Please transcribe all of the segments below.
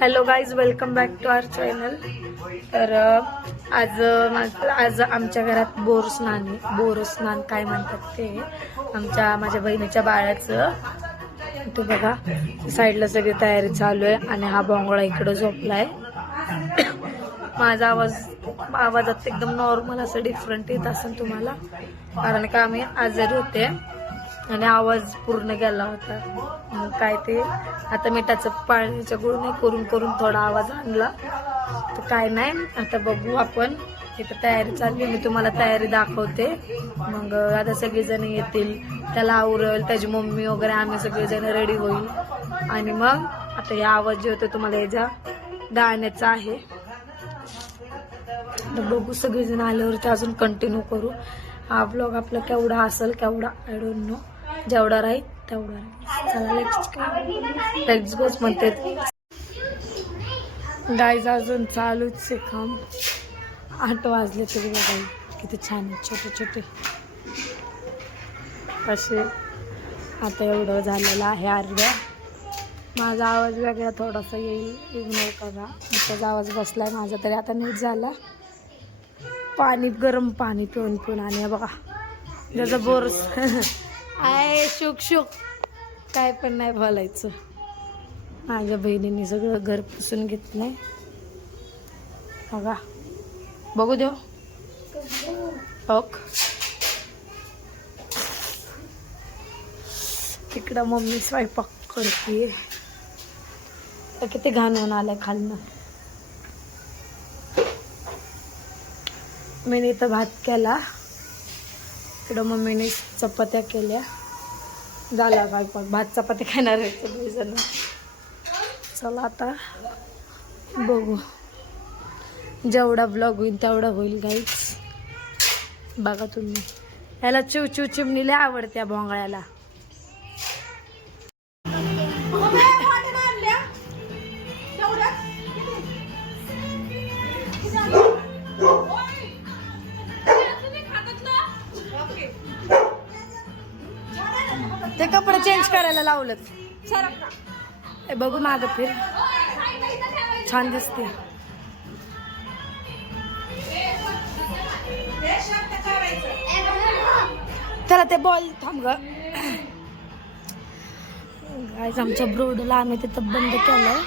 Hello guys welcome back to our channel तर आज आज आमच्या घरात बोर स्नान आहे. बोर स्नान काय म्हणतात ते? आमच्या माझ्या बहिणीच्या बाळाचं. तो बघा साईडला सगळी तयारी चालू आहे आणि हा बोंगळा इकडं झोपलाय. माझा आवाज आवाजात एकदम नॉर्मल असं डिफरंट येत असेल तुम्हाला. कारण का आम्ही आजारी होते. आणि आवाज पूर्ण गेला होता. मग काय ते आता मिठाचं पाण्याच्या गुळणे करून करून थोडा आवाज आणला. तर काय नाही आता बघू आपण. इथं तयारी चालली मी तुम्हाला तयारी दाखवते. मग आता सगळेजण येतील त्याला आवरेल त्याची मम्मी वगैरे आम्ही सगळेजण रेडी होईल. आणि मग आता हे आवाज जे होतो तुम्हाला याचा गाण्याचा आहे. तर बघू सगळेजण आल्यावरती अजून कंटिन्यू करू. हा ब्लॉग आपला केवढा असेल केवढा आय डोंट नो जेवढा राहील तेवढा राहील. चला लेट्स लेट्स गोच म्हणते गाईज अजून चालूच आहे काम. आठ वाजले तरी बघा किती छान आहेत छोटे छोटे. असे आता एवढं झालेलं आहे अर्ध्या माझा आवाज वेगळा थोडासा येईल इग्नोर करा. त्याचा आवाज बसलाय माझा तरी आता नीट झाला. पाणी गरम पाणी पिऊन पिऊन आणि बघा. त्याचा बोरस आय शुक शुक. काय पण नाही बोलायचं. माझ्या बहिणीने सगळं घर पुसून घेतलंय. बघा. बघू देऊ ओक तिकडं मम्मी स्वयंपाक करते किती घाण होऊन आलाय खालनं. मी इथं भात केला. इकडं मम्मीने चपात्या केल्या. झाला स्वयंपाक भात चपाती खाणार आहे सगळेजण चला आता बघू. जेवढा ब्लॉग होईल तेवढा होईल गाईच बघा तुम्ही. याला चिव चिव चिमणी आवडत्या भोंगळ्याला. ते कपडे चेंज करायला लावलं बघू माग फिर. छान दिसते. त्याला ते बॉल थांब ग. आमच्या ब्रोडला आम्ही तिथं बंद केलं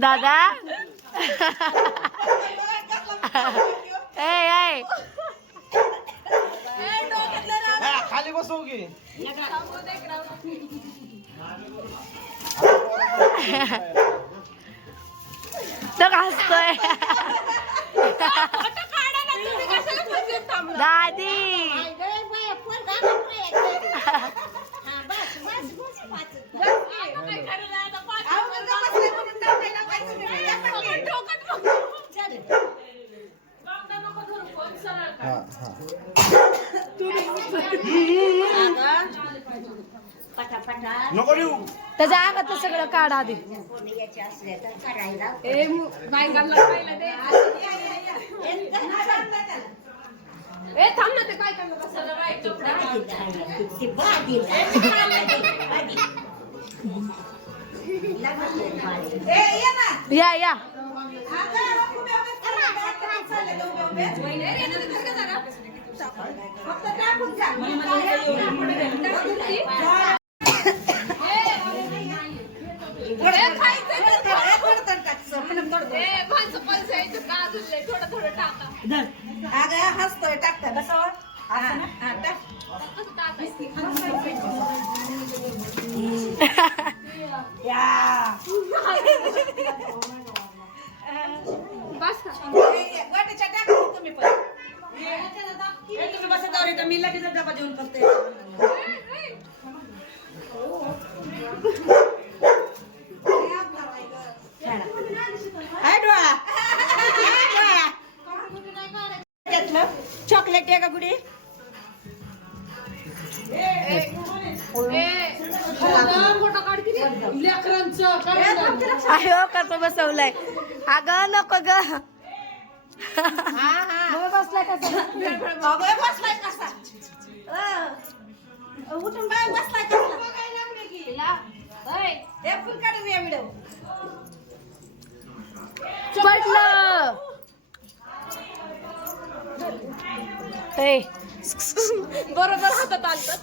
दादा? ए ए. खाली बसव की. हसतोय. दादी. नको देऊ. त्याच्या अंगात सगळं काढा आधी. या या. अगं हसतोय टाकता बसावर टाक. या. वाटीच्या टाका तुम्ही पण ए, तुम्ही बसा जाऊ इथं मी लगेच डबा देऊन करते हाय डोळा हाय डोळा घेतलं चॉकलेट आहे का गुडी कसं बसवलंय. अगं नको ग. मग बसलाय कसं? बसलाय कसा? उठून बाय कसा? हे पडलं. बरोबर हातात आलं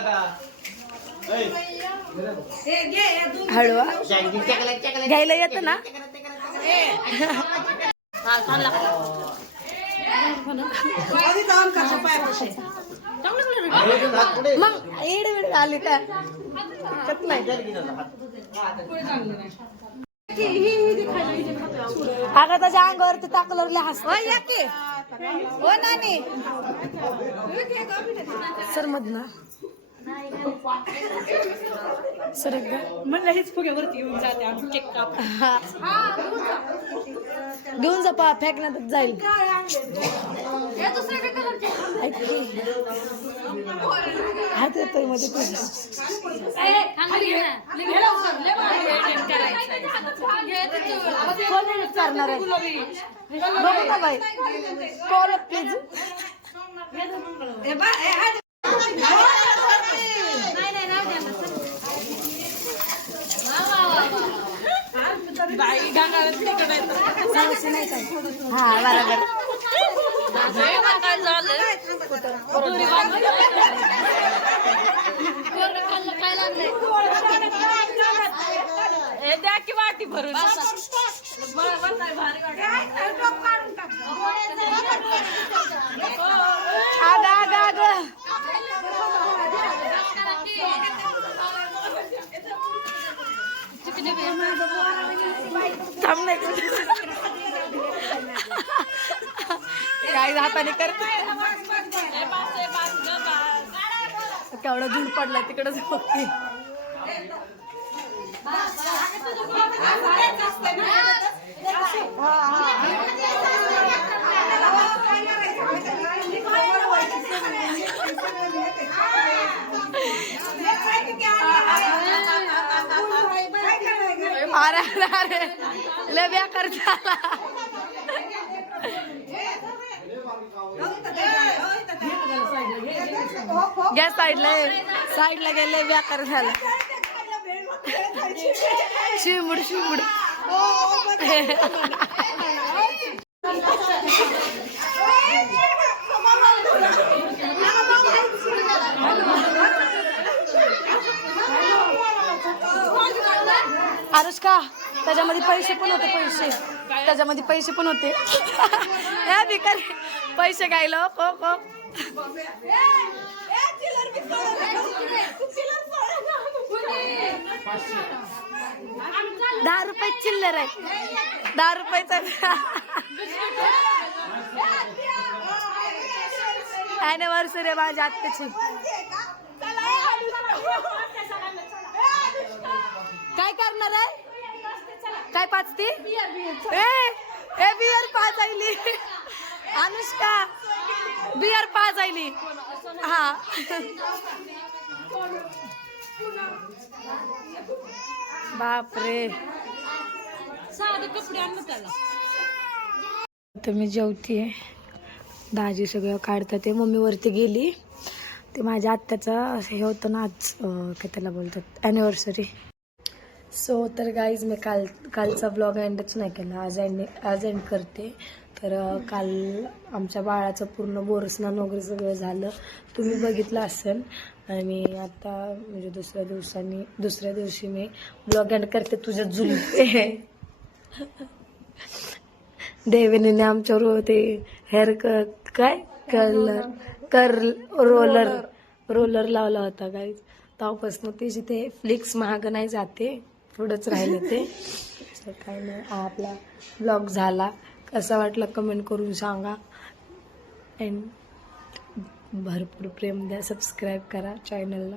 का? हळवा. घ्यायला येतं ना. मग एड वेळ आली नाही अगं त्याच्या अंगावरती टाकलं हसत हो नानी. सर मध ना सर म्हणलं हेच फुग्यावरती येऊन जाते आम्ही काप. हा. घेऊन जा पा फेकण्यात जाईल. हात येतोयमध्ये करणार आहे बघू बाई? कॉल प्लीज हे बा हे बरोबर. द्या की वाटी भरून. आग आग आग. थांब नाही काय हाताने कर केवढं धूळ पडलाय तिकडच बघते. अरे अरे अरे लय बेकार झाला. गॅस साईडला साईडला गेले बेकार झाला. शिवमुड शिवमुड का? त्याच्यामध्ये पैसे पण होते पैसे. त्याच्यामध्ये पैसे पण होते. या भिकारी. पैसे गायलो को को दहा रुपये चिल्लर आहे दहा रुपयाचा. अॅनिव्हर्सरी आहे माझ्या आत्ताची काय करणार आहे? काय पाचती? ए ए बियर पाच आईली अनुष्का बियर पाच आईली हा. बापरे. तर मी जेवतीये. दाजी सगळं काढतात ते. मम्मी वरती गेली. ते माझ्या आत्याचं हे होतं ना आज काय त्याला बोलतात ॲनिव्हर्सरी सो तर गाईज मी काल कालचा ब्लॉग एंडच नाही केला. आज एंड आज एंड करते. तर काल आमच्या बाळाचं पूर्ण बोरस्नान वगैरे सगळं झालं. तुम्ही बघितलं असेल. आणि आता म्हणजे दुसऱ्या दिवसांनी दुसऱ्या दिवशी मी ब्लॉग एंड करते तुझ्या जुलते देवेने आमच्यावर ते हेअर काय? कर्लर कर्ल रोलर रोलर लावला होता तेव्हापासून त्याची ते फ्लिक्स महाग नाही जाते. पुढंच राहिले ते. तर काय नाही. हा आपला ब्लॉग झाला. कसा वाटला कमेंट करून सांगा. अँड भरपूर प्रेम द्या. सबस्क्राईब करा चॅनलला